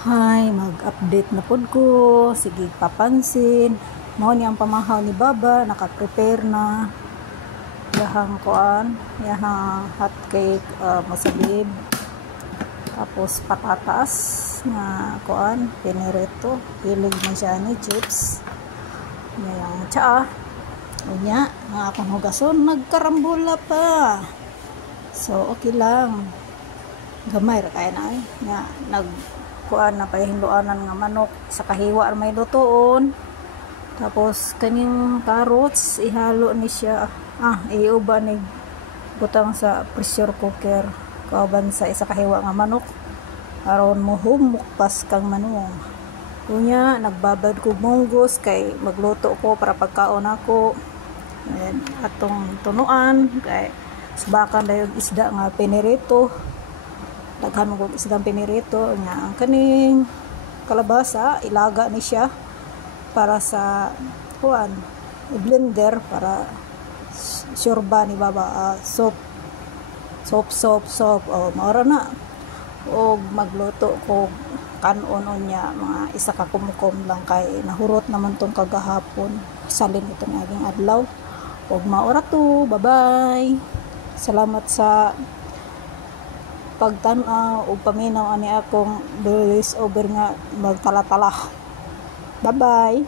Hi, mag-update na pod ko. Sige, papansin. Mao ni ang pamahaw ni Baba, naka-prepare na. Yahang kuan, yahang hot cake, masabib. Tapos patatas na kuan, pinirito. Hilig man siya ni chips. Yung tsaa. Unya, nga akong hugason, nagkarambola pa. So, okay lang. Gamay ra kaya na ay. Nga, kuan na pahinduanan nga manok sa kahiwa may lutoon. Tapos kaning carrots ihalo ni siya, iuba ni butang sa pressure cooker kauban sa isa kahiwa nga manok aron mo humukpas kang manong. Kunya nagbabad ko munggos kay magluto ko para pagkaon ako. And atong tunuan kay subakan dayon isda nga pinirito. Daghan mo kong isdang pinirito nga ang kaning kalabasa ilaga ni siya para sa kuan i-blender para surba ni Baba, soup maura na o magluto ko kanon niya mga isa ka kumkom lang kay nahurot naman tong kagahapon salin itong aging adlaw og maura to. Bye bye, salamat sa pagtan-aw o paminaw ani akong voice over nga magtala-tala. Bye bye.